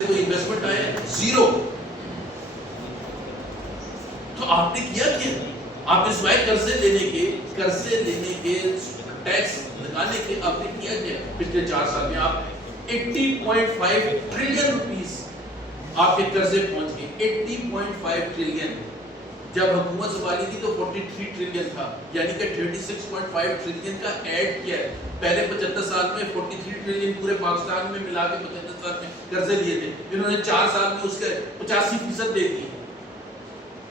کوئی انویسٹمنٹ آیا ہے زیرو. تو آپ نے کیا آپ نے سوائے قرضے لینے کے ٹیکس لگانے کے آپ نے کیا پچھلے 4 سال میں آپ 80.5 ٹریلین روپیز آپ کے قرضے پہنچ گئے. 80.5 ٹریلین. جب حکومت سنبھالی تھی تو 43 ٹریلین تھا, یعنی کہ 36.5 ٹریلین کا ایڈ کیا ہے. پہلے 75 سال میں 43 ٹریلین پورے پاکستان میں ملا کے 75 سال میں قرضے لیے تھے. انہوں نے 4 سال میں اس کے 85% دے دیے.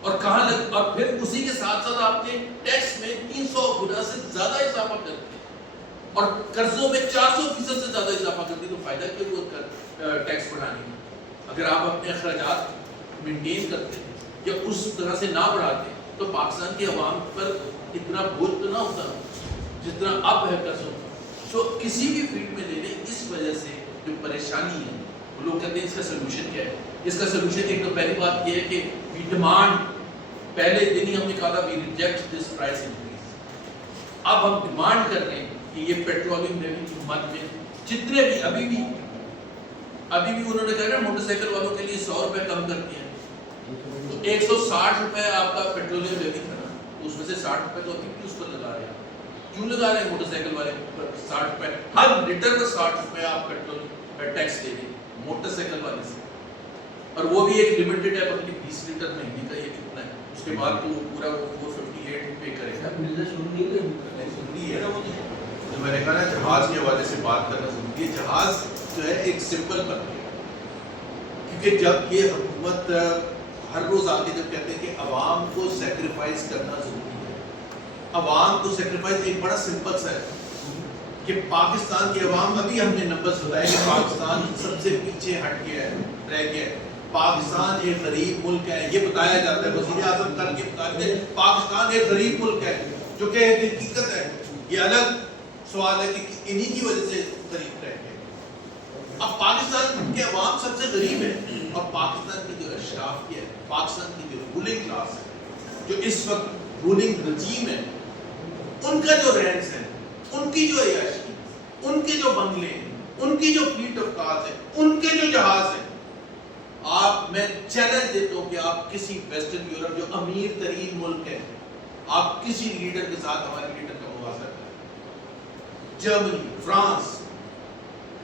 اور کہاں اور پھر اسی کے ساتھ ساتھ آپ نے ٹیکس میں 300 گنا سے زیادہ اضافہ کر دیا اور قرضوں میں 400% سے زیادہ اضافہ کر دیا. تو فائدہ کیا ہوا ٹیکس بڑھانے میں؟ اگر آپ اپنے اخراجات مینٹین کرتے ہیں یا اس طرح سے نہ بڑھاتے تو پاکستان کی عوام پر اتنا بوجھ تو نہ ہوتا جتنا اب ہے قرضوں. تو کسی بھی فیلڈ میں لے لیں, اس وجہ سے جو پریشانی ہے لوگ کہتے ہیں اس کا سلوشن کیا ہے. اس کا سلوشن ایک تو پہلی بات یہ ہے کہ وی ڈیمانڈ, پہلے دن ہی ہم نے کہا تھا we reject this price increase. اب ہم ڈیمانڈ کر رہے ہیں کہ یہ پیٹرولیم لیوی کی مد میں جتنے بھی ابھی بھی انہوں نے کہا نا موٹر سائیکل والوں کے لیے 100 روپے کم کر دیا ہے, تو 160 روپے آپ کا پیٹرولیم لیوی تھا نا, اس میں سے 60 روپے تو ابھی بھی اس پر لگا رہے ہیں. کیوں لگا رہے ہیں موٹر سائیکل والے پر 60 روپے, ہر لیٹر پر 60 روپے آپ پیٹرول ٹیکس لے رہے ہیں موٹر سائیکل والے سے, اور وہ بھی ایک لمیٹڈ ہے, پتہ نہیں 20 لیٹر مہینے کا یہ کتنا ہے, اس کے بعد تو پورا 458 پے کرے گا. ضروری ہے نا وہ جو میں نے کہا نا جہاز کے حوالے سے بات کرنا ضروری ہے. جہاز جو ہے ایک سمپل بن گیا, کیونکہ جب یہ حکومت ہر روز آگے جب کہتے ہیں کہ عوام کو سیکریفائز کرنا ضروری ہے, عوام کو سیکریفائز ایک بڑا سمپل سا ہے کہ پاکستان کی عوام, ابھی ہم نے نمبرز بتائے کہ پاکستان سب سے پیچھے ہٹ گیا ہے, رہ گیا ہے. پاکستان ایک غریب ملک ہے, یہ بتایا جاتا ہے, وزیر اعظم کر کے بتاتے ہیں پاکستان ایک غریب ملک ہے, جو کہ ایک حقیقت ہے. یہ الگ سوال ہے کہ انہی کی وجہ سے غریب رہ گئے. اب پاکستان کے عوام سب سے غریب ہے, اور پاکستان کی جو اشراف ہے, پاکستان کی جو رولنگ کلاس ہے, جو اس وقت رولنگ رجیم ہے, ان کا جو رینٹس ہے, ان کی جو عیاشی, ان کے جو بنگلے ہیں, ان کی جو فلیٹ آف کارز ہے, ان کے جو جہاز ہیں, آپ میں چیلنج دیتا ہوں کہ آپ کسی ویسٹرن یورپ جو امیر ترین ملک ہے, آپ کسی لیڈر کے ساتھ ہمارے لیڈر کا موازنہ کریں. جرمنی, فرانس,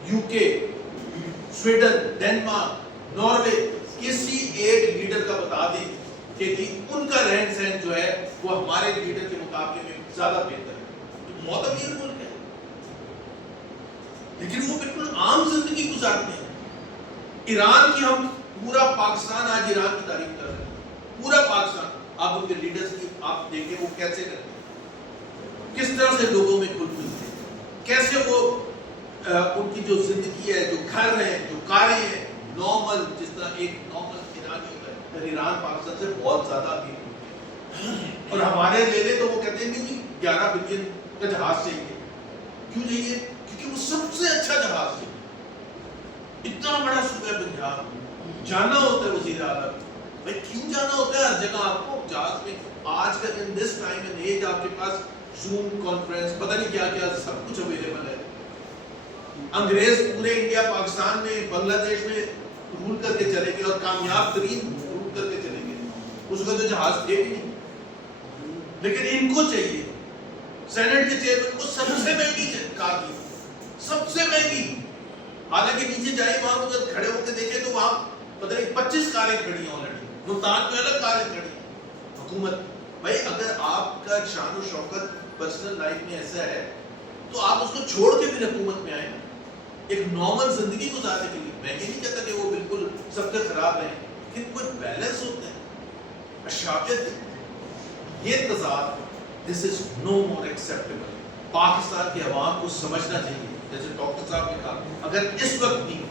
یو کے, سویڈن, ڈنمارک, ناروے, کسی ایک لیڈر کا بتا دیں کہ ان کا رہن سہن جو ہے وہ ہمارے لیڈر کے مقابلے میں زیادہ بہتر ہے. تو بہت امیر ملک ہے, لیکن وہ بالکل عام زندگی گزارتے ہیں. ایران کی ہم پورا پاکستان آج ایران کی تعریف کر رہے ہیں, پورا پاکستان. آپ ان کے لیڈرز کی آپ دیکھیں وہ کیسے کرتے ہیں, کس طرح سے لوگوں میں گھل ملتے ہیں, کیسے وہ ان کی جو زندگی ہے, جو گھر ہیں, جو کاریں ہیں, نارمل جس طرح ایک نارمل ایرانی ہوتا ہے. ایران پاکستان سے بہت زیادہ امیر ہے, اور ہمارے لے لے تو وہ کہتے ہیں نہیں 11 بلین کا جہاز چاہیے. کیوں چاہیے؟ کیونکہ وہ سب سے اچھا جہاز چاہیے. اتنا بڑا صوبہ پنجاب, جانا ہوتا ہے وزیر اعظم, بھائی کیوں جانا ہوتا ہے ہر جگہ آپ کو جہاز میں. آج کا ان دس ٹائم اینڈ ایج آپ کے پاس زوم کانفرنس, پتہ نہیں کیا کیا سب کچھ اویلیبل ہے. انگریز پورے انڈیا, پاکستان میں, بنگلہ دیش میں رول کر کے چلے گئے, اور کامیاب ترین رول کر کے چلے گئے. اس وقت تو جہاز تھے بھی نہیں, لیکن ان کو چاہیے. سینٹ کے چیئرمین کو سب سے مہنگی کار دی, سب سے مہنگی. حالانکہ نیچے جائے وہاں اگر کھڑے ہو کے دیکھیں تو وہاں پتہ نہیں 25 کاریں کھڑی ہیں آلریڈی, ملتان میں الگ کاریں کھڑی ہیں. حکومت بھائی اگر آپ کا شان و شوکت پرسنل لائف میں ایسا ہے تو آپ اس کو چھوڑ کے پھر حکومت میں آئیں نا, ایک نارمل زندگی گزارنے کے لیے. میں یہ نہیں کہتا کہ وہ بالکل سب سے خراب رہیں, لیکن کوئی بیلنس ہوتا ہے. اشرافیت, یہ تضاد, دس از نو مور ایکسیپٹیبل. پاکستان کے عوام کو سمجھنا چاہیے, جیسے ڈاکٹر صاحب نے کہا, اگر اس وقت نہیں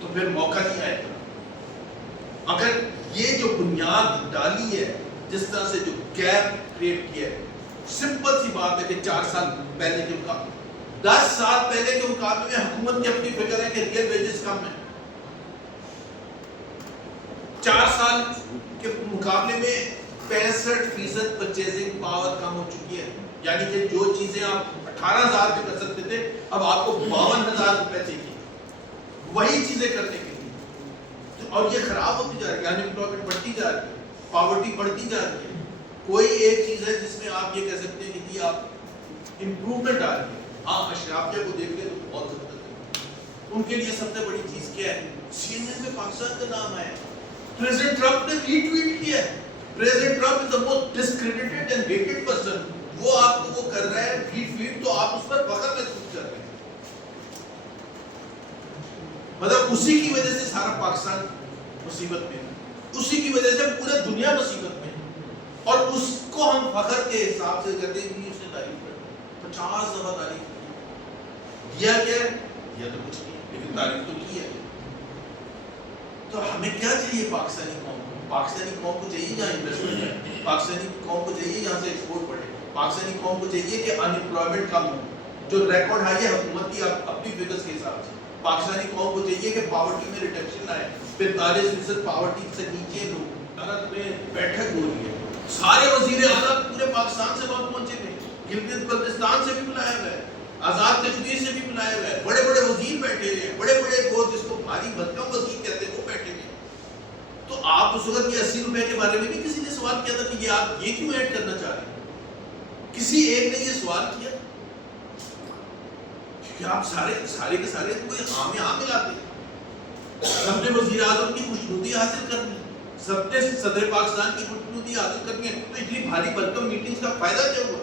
تو پھر موقع نہیں آئے گا. اگر یہ جو بنیاد ڈالی ہے, جس طرح سے جو گیپ کریٹ کیا ہے, سمپل سی بات ہے کہ 4 سال پہلے کے مقابلے 10 سال پہلے کے مقابلے میں حکومت کی اپنی فکر ہے کہ ریئل ویجز کم ہیں. 4 سال کے مقابلے میں 65% پرچیزنگ پاور کم ہو چکی ہے. یعنی کہ جو چیزیں آپ 18,000 پہ کر سکتے تھے, اب آپ کو 52,000 روپے چاہیے وہی چیزیں کرنے کے لیے. اور یہ خراب ہوتی جا رہی ہے، انمپلائمنٹ بڑھتی جا رہی ہے، پاورٹی بڑھتی جا رہی ہے. کوئی ایک چیز ہے جس میں آپ یہ کہہ سکتے ہیں کہ آپ امپروومنٹ آ رہی ہے. ہاں اشرافیہ کو دیکھ لیں تو بہت زبردست ہے. ان کے لیے سب سے بڑی چیز کیا ہے؟ سی این این میں پاکستان کا نام آیا. پریزیڈنٹ ٹرمپ نے ری ٹویٹ کیا ہے. President Trump is the most discredited and hated person. وہ آپ کو وہ کر رہا ہے ری ٹویٹ، تو آپ اس پر فخر محسوس کر رہے ہیں. مطلب اسی کی وجہ سے سارا پاکستان مصیبت میں ہے، اسی کی وجہ سے پورے دنیا مصیبت میں ہے، اور اس کو ہم فخر کے حساب سے کہتے ہیں کہ اس نے تعریف کر 50 دفعہ تعریف کی. دیا کیا ہے؟ دیا تو کچھ نہیں، لیکن تعریف تو کی ہے. تو ہمیں کیا چاہیے پاکستانی قوم کو؟ پاکستانی قوم کو چاہیے جہاں انویسٹمنٹ ہے، پاکستانی قوم کو چاہیے جہاں سے ایکسپورٹ بڑھے، پاکستانی قوم کو چاہیے کہ ان امپلائمنٹ کم ہو، جو ریکارڈ ہائی ہے حکومت کی اپنی فگرز کے حساب سے. پاکستانی قوم کو چاہیے کہ پاورٹی میں ریڈکشن آئے، 45% پاورٹی سے نیچے لوگ. عدالت میں بیٹھک ہو رہی ہے، سارے وزیر اعلیٰ پورے پاکستان سے وہاں پہنچے تھے، گلگت بلتستان سے بھی بلایا گیا ہے، آزاد کشمیر سے بھی بلایا گیا ہے، بڑے بڑے وزیر بیٹھے ہوئے ہیں، بڑے بڑے وہ جس کو بھاری بھرکم وزیر کہتے ہیں وہ بیٹھے ہوئے ہیں. تو آپ اس وقت یہ 80 روپے کے بارے میں بھی کسی نے سوال کیا تھا کہ یہ آپ یہ کیوں ایڈ کرنا چاہ رہے ہیں؟ کسی ایک نے یہ سوال کیا؟ کہ آپ سارے کے سارے کوئی عام ملاتے ہیں. سب نے وزیر اعظم کی خوشنودی حاصل کرنی، سب نے صدر پاکستان کی خوشنودی حاصل کرنی ہے، تو اتنی بھاری بھرکم میٹنگز کا فائدہ کیا ہوا؟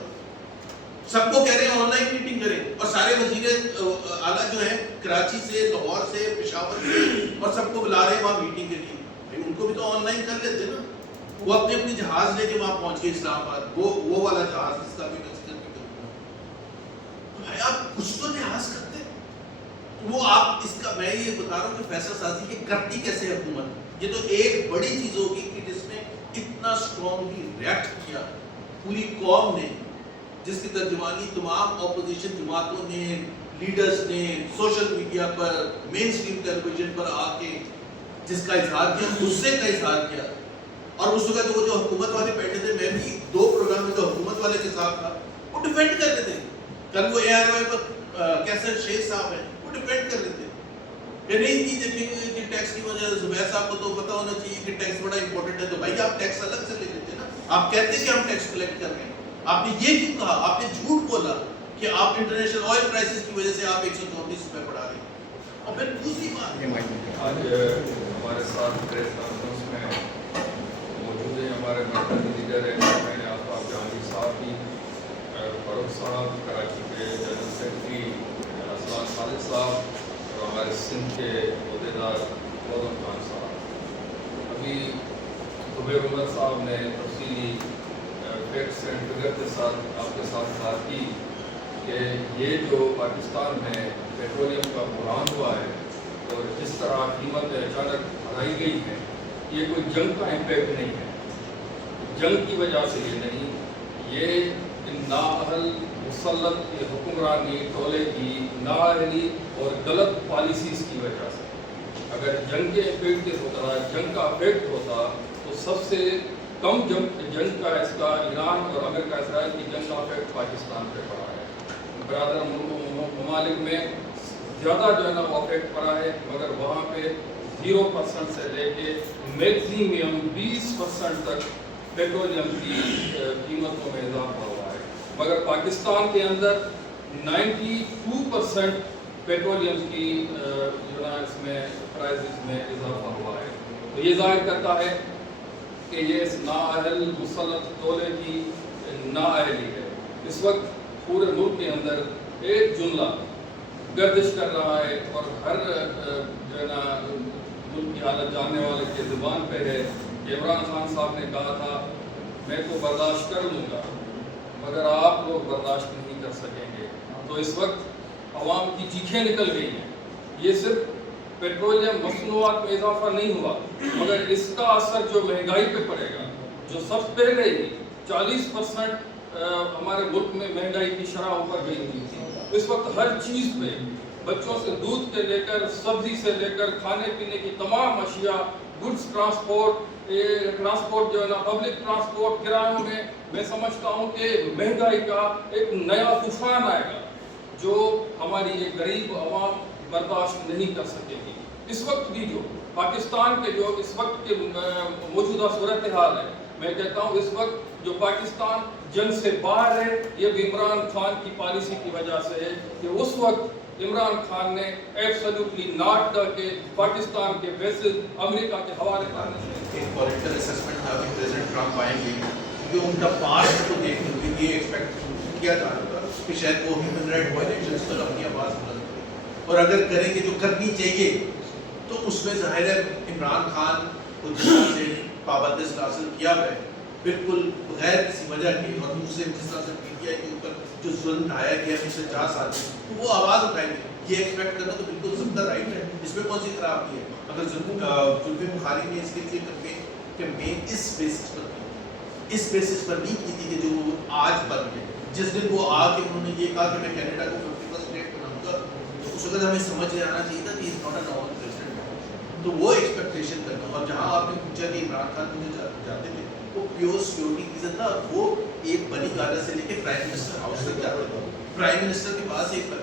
سب کو کہہ رہے ہیں آن لائن میٹنگ کریں، اور سارے وزیر اعلیٰ جو ہیں کراچی سے، لاہور سے، پشاور سے، اور سب کو بلا رہے ہیں وہاں میٹنگ کے لیے. ان کو بھی تو آن لائن کر لیتے نا. وہ اپنے اپنی جہاز لے کے وہاں پہنچ گئے اسلام آباد، وہ والا جہاز جس کا بھی میں ذکر بھی کروں گا. بھائی آپ کچھ تو لحاظ کرتے. وہ آپ اس کا میں یہ بتا رہا ہوں کہ فیصلہ سازی کی کرتی کیسے حکومت. یہ تو ایک بڑی چیز ہوگی کہ جس نے اتنا اسٹرانگلی ریئیکٹ کیا پوری قوم نے، جس کی ترجمانی تمام اپوزیشن جماعتوں نے، لیڈرز نے، سوشل میڈیا پر، مین اسٹریم ٹیلی ویژن پر آ کے جس کا اظہار کیا، غصے کا اظہار کیا. اور اس وقت وہ جو حکومت والے بیٹھے تھے، میں بھی 2 پروگرام میں جو حکومت والے کے ساتھ تھا، وہ ڈیفینڈ کر رہے تھے. کل وہ ARY پر کیسر شیخ صاحب ہیں، وہ ڈیفینڈ کر رہے تھے کہ نہیں جی دیکھیں کہ ٹیکس کی وجہ سے زبیر صاحب کو تو پتہ ہونا چاہیے کہ ٹیکس بڑا امپورٹنٹ ہے. تو بھائی آپ ٹیکس الگ سے لے لیتے نا. آپ کہتے کہ ہم ٹیکس کلیکٹ کر رہے ہیں. آپ نے یہ کیوں کہا؟ آپ نے جھوٹ بولا کہ آپ انٹرنیشنل آئل کرائسس کی وجہ سے آپ 134 روپے بڑھا رہے ہیں. اور پھر دوسری بات، آج ہمارے ساتھ پریس کانفرنس میں موجود ہیں ہمارے مرکزی لیڈر ہیں آفتاب جہانگیر صاحب بھی، فاروق صاحب کراچی کے جنرل سیکرٹری اسلام خالد صاحب، اور ہمارے سندھ کے عہدیدار فوزن خان صاحب. ابھی زبیر عمر صاحب نے تفصیلی فیکٹس اینڈ فگر کے ساتھ آپ کے ساتھ بات کی کہ یہ جو پاکستان میں پیٹرولیم کا بحران ہوا ہے اور جس طرح قیمتیں اچانک بڑھائی گئی ہیں، یہ کوئی جنگ کا امپیکٹ نہیں ہے. جنگ کی وجہ سے یہ نہیں، یہ نااہل مسلط کی حکمرانی ٹولے کی نااہلی اور غلط پالیسیز کی وجہ سے. اگر جنگ کے امپیکٹ ہوتا، جنگ کا افیکٹ ہوتا، تو سب سے کم جنگ کا اس کا ایران اور امریکہ اسرائیل کی جنگ کا افیکٹ پاکستان پہ پڑا ہے. برادر ممالک میں زیادہ جو ہے نا افیکٹ پڑا ہے، مگر وہاں پہ 0% سے لے کے میکسیمم 20% تک پیٹرولیم کی قیمتوں میں اضافہ ہوا ہے. مگر پاکستان کے اندر 92% پیٹرولیم کی جو نا اس میں پرائزز میں اضافہ ہوا ہے. تو یہ ظاہر کرتا ہے کہ یہ اس نااہل مسلط دولے کی نااہلی ہے. اس وقت پورے ملک کے اندر ایک جملہ گردش کر رہا ہے اور ہر جو ہے نا ملک کی حالت جاننے والے کے زبان پہ ہے کہ عمران خان صاحب نے کہا تھا میں تو برداشت کر لوں گا مگر آپ لوگ برداشت نہیں کر سکیں گے. تو اس وقت عوام کی چیخیں نکل گئی ہیں. یہ صرف پیٹرولیم مصنوعات میں اضافہ نہیں ہوا، مگر اس کا اثر جو مہنگائی پہ پڑے گا، جو سب پہلے ہی 40% ہمارے ملک میں مہنگائی کی شرح اوپر گئی ہوئی تھی. اس وقت ہر چیز پہ، بچوں سے دودھ کے لے کر سبزی سے لے کر کھانے پینے کی تمام اشیاء، گڈس ٹرانسپورٹ جو ہے نا، پبلک ٹرانسپورٹ، کرایوں میں سمجھتا ہوں کہ مہنگائی کا ایک نیا طوفان آئے گا جو ہماری یہ غریب عوام برداشت نہیں کر سکے گی. اس وقت بھی جو پاکستان کے جو اس وقت کے موجودہ صورتحال ہے، میں کہتا ہوں اس وقت جو پاکستان جنگ سے باہر ہے، یہ بھی عمران خان کی پالیسی کی وجہ سے ہے کہ اس وقت عمران خان نے ایبسلیوٹلی ناٹ کہ پاکستان کے بیسز امریکہ کے حوالے کرنے سے ایک پولیٹیکل اسسمنٹ تھا کہ پریزیڈنٹ ٹرمپ آئیں گے کیونکہ ان کا پاسٹ کو دیکھتے ہوئے یہ ایکسپیکٹ کیا جا رہا تھا کہ شاید وہ ہیومن رائٹ وائلیشنز پر اپنی آواز بلند کریں، اور اگر کریں گے جو کرنی چاہیے تو اس میں ظاہر ہے عمران خان کو جس طرح سے پابند حاصل کیا ہے بالکل بغیر کسی وجہ کے، اور دوسرے جس طرح سے PTI کے اوپر جو ظلم ڈھایا گیا پچھلے 4 سال میں، تو وہ آواز اٹھائیں گے. یہ ایکسپیکٹ کرنا تو بالکل سب کا رائٹ ہے، اس میں کون سی خرابی ہے. اگر زلفی بخاری نے اس کے لیے کیمپین اس بیسس پر نہیں کی تھی کہ جو آج بن گئے، جس دن وہ آ کے انہوں نے یہ کہا کہ میں کینیڈا کو 51st اسٹیٹ بناؤں گا، تو اس وقت ہمیں سمجھ میں آنا چاہیے تھا کہ is not a normal president. تو وہ ایکسپیکٹیشن کرنا، اور جہاں آپ نے پوچھا کہ عمران خان مجھے جاتے تھے، وہ پیور سیکورٹی ریزن تھا. وہ ایک بنی گالا سے لے کے پرائم منسٹر ہاؤس تک جاتے تھے. پرائم منسٹر کے پاس ایک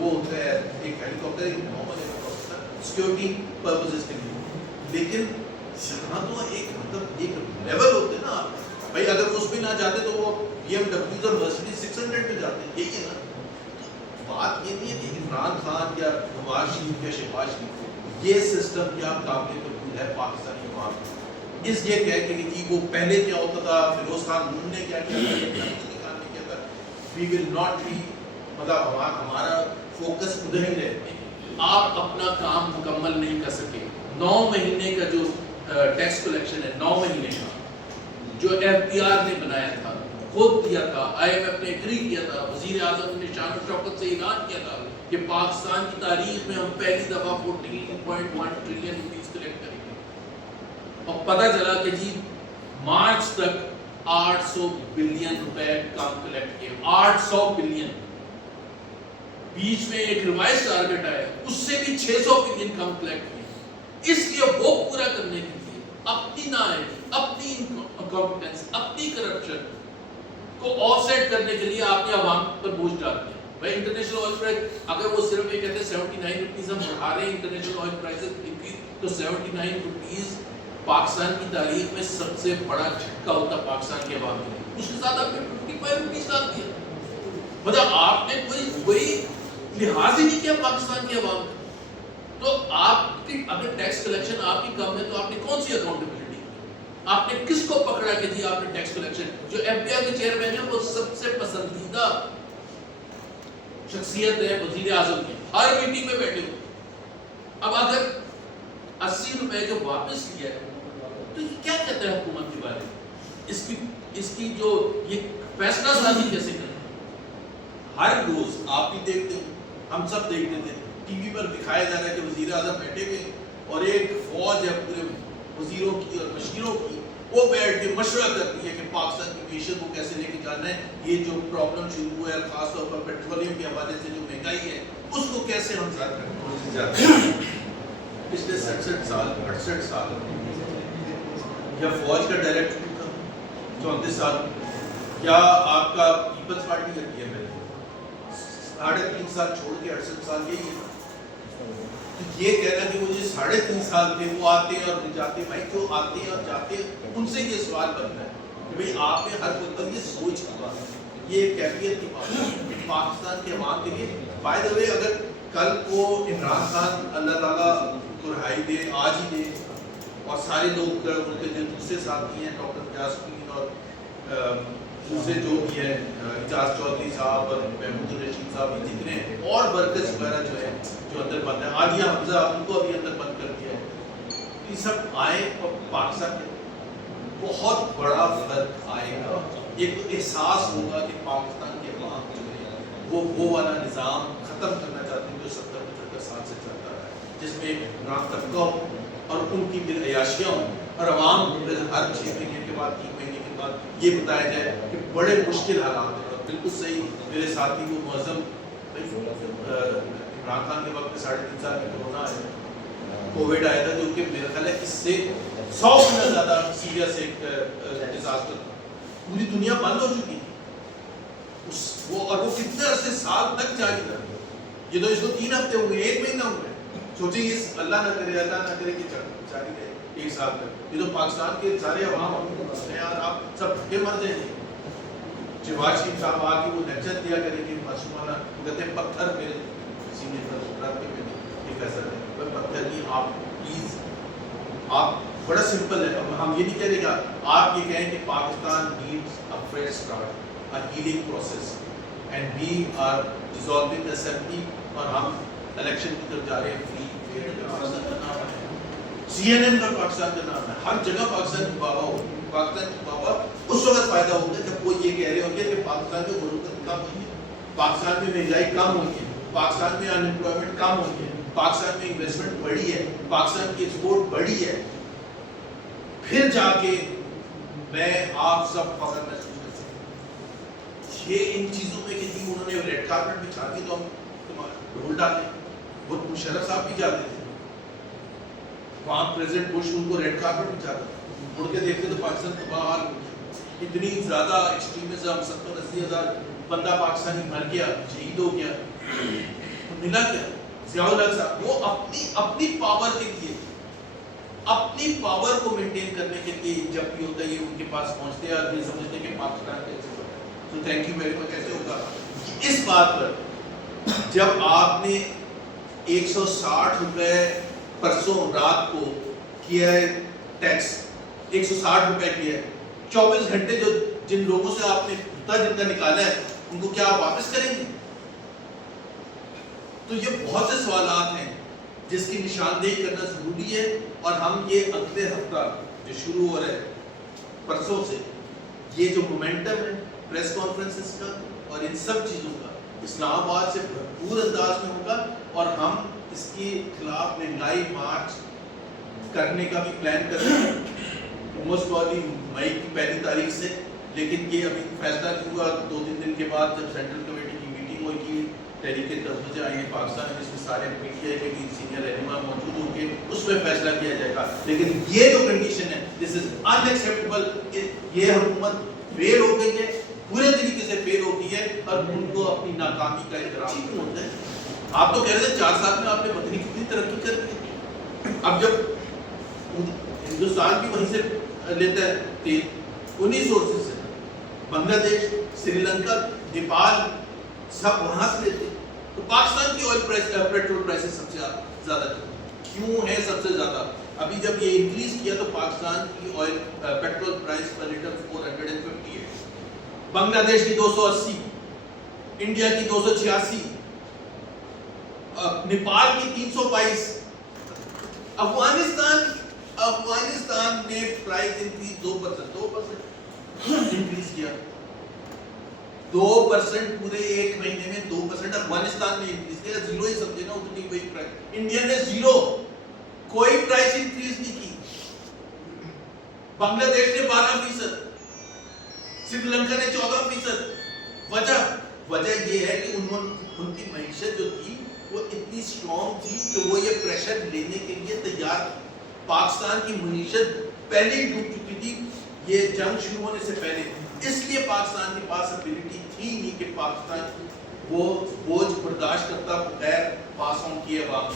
وہ ہوتا ہے ایک ہیلی کاپٹر، ایک نارمل ہیلی کاپٹر سیکورٹی پرپزز کے لیے. لیکن یہاں تو ایک مطلب ایک لیول ہوتے نا بھائی، اگر وہ اس میں نہ جاتے تو وہ BMW اور مرسڈیز 600 پہ جاتے ہیں. یہی ہے نا. بات یہ نہیں ہے کہ عمران خان یا نواز شریف یا شہباز شریف، یہ سسٹم کیا قابل قبول ہے پاکستانی عوام کو. اس یہ کہہ کہ جی وہ پہلے کیا ہوتا تھا، فیروز خان نون نے کیا کیا تھا، وی ول ناٹ بی، مطلب ہمارا فوکس ادھر ہی رہے. آپ اپنا کام مکمل نہیں کر سکے. 9 مہینے کا جو ٹیکس کلیکشن ہے، 9 مہینے کا جو FBR نے بنایا تھا، خود دیا تھا، IMF نے ایگری کیا تھا، وزیر اعظم نے شان و شوکت سے اعلان کیا تھا کہ پاکستان کی تاریخ میں ہم پہلی دفعہ 14.1 ٹریلین روپیز کلیکٹ کریں گے. اور پتہ چلا کہ جی مارچ تک 800 بلین روپے کم کلیکٹ کیے. 800 بلین. بیچ میں ایک ریوائز ٹارگٹ آیا، اس سے بھی 600 بلین کم کلیکٹ کیے. اس لیے وہ پورا کرنے کے لیے اپنی نااہلی، اپنی انکمپٹنس، اپنی کرپشن کو آف سیٹ کرنے کے لیے آپ نے عوام پر بوجھ ڈال دیا. بھائی انٹرنیشنل آئل پرائز، اگر وہ صرف یہ کہتے ہیں 79 روپیز ہم بڑھا رہے ہیں انٹرنیشنل آئل پرائزز انکریز، تو 79 روپیز پاکستان کی تاریخ میں سب سے بڑا جھٹکا ہوتا پاکستان کے عوام کے لیے. اس کے ساتھ آپ نے 55 روپیز ڈال دیا. مطلب آپ نے کوئی لحاظ ہی نہیں کیا پاکستان کے عوام کا. تو آپ کی اگر ٹیکس کلیکشن آپ کی کم ہے تو آپ نے کون سی اکاؤنٹیبلٹی کی؟ آپ نے کس کو پکڑا کہ جی آپ نے ٹیکس کلیکشن؟ جو FBI کے چیئرمین ہیں وہ سب سے پسندیدہ شخصیت ہے وزیر اعظم کی، ہر میٹنگ میں بیٹھے ہوئے. اب اگر 80 روپے جو واپس لیا ہے تو یہ کیا کہتا ہے حکومت کے بارے میں؟ اس کی جو یہ فیصلہ سازی کیسے کریں؟ ہر روز آپ بھی دیکھتے ہیں، ہم سب دیکھتے تھے ٹی وی پر دکھایا جا رہا ہے کہ وزیر اعظم بیٹھے ہوئے اور ایک فوج ہے پورے وزیروں کی اور مشیروں کی، وہ بیٹھ کے مشورہ کرتی ہے کہ پاکستان کی معیشت کو کیسے لے کے جانا ہے. یہ جو پرابلم شروع ہوا ہے خاص طور پر پیٹرولیم کے حوالے سے جو مہنگائی ہے، اس کو کیسے ہم زیادہ پچھلے 67 سال 68 سال یا فوج کا ڈائریکٹر تھا 34 سال، یا آپ کا پیپلز پارٹی کا DM ہے 3.5 سال چھوڑ کے 68 سال. یہی ہے. تو یہ کہنا کہ مجھے 3.5 سال تھے، وہ آتے ہیں اور جاتے ہیں. بھائی جو آتے ہیں اور جاتے ہیں ان سے یہ سوال بنتا ہے کہ بھئی آپ نے ہر وقت یہ سوچ کیا، یہ کیفیت کی بات ہے پاکستان کے عوام کے لیے. بائی دا وے اگر کل کو عمران خان اللہ تعالیٰ کو رہائی دے، آج ہی دے، اور سارے لوگ ان کے جو دوسرے ساتھی ہیں ڈاکٹر یاسمین اور دوسرے جو بھی ہیں اعجاز چودھری صاحب اور محمود الرشید صاحب، یہ جتنے اور ورکرز وغیرہ جو ہیں جو اندر بند ہیں، عالیہ حمزہ ان کو ابھی اندر بند کر دیا ہے، یہ سب آئیں اور پاکستان میں بہت بڑا فرق آئے گا. ایک احساس ہوگا کہ پاکستان کے عوام جو ہے وہ والا نظام ختم کرنا چاہتے ہیں جو 70-75 سال سے چلتا رہا ہے، جس میں عمران طبقہ ہو اور ان کی دل عیاشیاں ہوں، اور عوام ہر 6 مہینے کے بعد 3 مہینے کے بعد یہ بتایا جائے کہ بڑے مشکل حالات ہیں. اور بالکل صحیح میرے ساتھی وہ معظم عمران خان کے وقت میں 3.5 سال میں کورونا آیا، کووڈ آیا تھا، جو کہ میرا خیال ہے اس سے 100 گنا زیادہ سیریس ایک ڈیزاسٹر تھا. پوری دنیا بند ہو چکی تھی اور وہ کتنے عرصے سال تک جاری رہا. یہ تو اس کو 3 ہفتے ہوئے، 1 مہینہ ہوئے. سوچیں اس اللہ نہ کرے کہ جاری رہے 1 سال تک. یہ تو پاکستان کے سارے عوام ہیں یار, آپ سب بھوکے مر جائیں گے. جواد شریف صاحب آ کے وہ لیکچر دیا کریں گے معصومانہ, کہتے ہیں پتھر میرے سینے پر رکھ کے میں نے یہ فیصلہ ہے. وہ پتھر نہیں, آپ پلیز, آپ بڑا سمپل ہے. ہم یہ نہیں کہہ رہے گا, آپ یہ کہیں کہ Pakistan needs a fresh start, a healing process, and we are dissolving assembly, اور ہم الیکشن کی طرف جا رہے ہیں. فری فیئر پاکستان کا نام ہے, CNN کا پاکستان کا نام ہے, ہر جگہ پاکستان کی بابا ہو. پاکستان کی بابا اس وقت فائدہ ہوگا جب کوئی یہ کہہ رہے ہوں گے کہ پاکستان میں غربت کم ہوئی ہے, پاکستان میں مہنگائی کم ہوئی ہے, پاکستان میں ان امپلائمنٹ کم ہوئی ہے, پاکستان میں انویسٹمنٹ بڑھی ہے, پاکستان کی ایکسپورٹ بڑھی ہے. پھر جا کے میں آپ سب فخر محسوس کر سکتے. یہ ان چیزوں میں کہ انہوں نے ریڈ کارپٹ بچھا دی تو ہم ڈھول ڈالیں. وہ مشرف صاحب بھی جاتے تھے وہاں, پریزیڈنٹ بش ان کو ریڈ کارپٹ بچھاتا, مڑ کے دیکھتے تو پاکستان تباہ حال ہو گیا. اتنی زیادہ ایکسٹریمزم, 70-80 ہزار بندہ پاکستانی مر گیا, شہید ہو گیا. ملا کیا؟ ضیاء الحق صاحب وہ اپنی پاور کے لیے, اپنی پاور کو مینٹین کرنے کے لیے جب بھی ہوتا ہے یہ ان کے پاس پہنچتے ہیں اور یہ سمجھتے ہیں کہ پاکستان کیسے ہوتا ہے. تو تھینک یو ویری مچ. ایسے ہوگا اس بات پر جب آپ نے 160 روپے پرسوں رات کو کیا ہے ٹیکس, 160 روپے کیا ہے, 24 گھنٹے جو جن لوگوں سے آپ نے جن کا نکالا ہے ان کو کیا آپ واپس کریں گے؟ تو یہ بہت سے سوالات ہیں جس کی نشاندہی کرنا ضروری ہے. اور ہم یہ اگلے ہفتہ جو شروع ہو رہا ہے پرسوں سے, یہ جو مومنٹم ہے پریس کانفرنسز کا اور ان سب چیزوں کا اسلام آباد سے بھرپور انداز میں ہوگا, اور ہم اس کے خلاف مہنگائی مارچ کرنے کا بھی پلان کر رہے ہیں موسٹ پروبیبلی مئی کی 1 تاریخ سے. لیکن یہ ابھی فیصلہ نہیں ہوا. 2-3 دن کے بعد جب سینٹرل کمیٹی کی میٹنگ ہوئی کی, تحریک 10 بجے آئیں گے پاکستان میں, جس میں سارے میڈیا کے بھی سینئر رہنما موجود ہوں گے, اس میں فیصلہ کیا جائے گا. لیکن یہ جو کنڈیشن ہے دس از ان ایکسیپٹیبل. یہ حکومت فیل ہو گئی ہے, پورے طریقے سے فیل ہو گئی ہے, اور ان کو اپنی ناکامی کا اعتراف نہیں ہوتا ہے. آپ تو کہہ رہے تھے 4 سال میں آپ نے پتہ نہیں کتنی ترقی کر دی. اب جب ہندوستان بھی وہیں سے لیتا ہے تیل, انہی سورسز سے, بنگلہ دیش, سری لنکا, نیپال, سب وہاں سے لیتے ہیں. تو پاکستان کی آئل پرائس, پیٹرول پرائسز سب سے زیادہ کیوں ہے؟ سب سے زیادہ ابھی جب یہ انکریز کیا تو پاکستان کی آئل پیٹرول پرائس پر لیٹر 450 ہے, بنگلہ دیش کی 280, انڈیا کی 286, نیپال کی 322. افغانستان نے پرائس انکریز 2% انکریز کیا, 2% پورے 1 مہینے میں 2% افغانستان نے انکریز کیا. زیرو ہی سمجھے نا, اتنی وہی پرائس. انڈیا نے زیرو, کوئی پرائس انکریز نہیں کی. بنگلہ دیش نے 12%, سری لنکا نے 14%. وجہ یہ ہے کہ ان کی معیشت جو تھی وہ اتنی اسٹرانگ تھی کہ وہ یہ پریشر لینے کے لیے تیار. پاکستان کی معیشت پہلے ہی ڈوب چکی تھی یہ جنگ شروع ہونے سے پہلے, اس لیے پاکستان کے پاس ابیلٹی تھی نہیں کہ پاکستان وہ بوجھ برداشت کرتا بغیر پاس آن کیے عوام.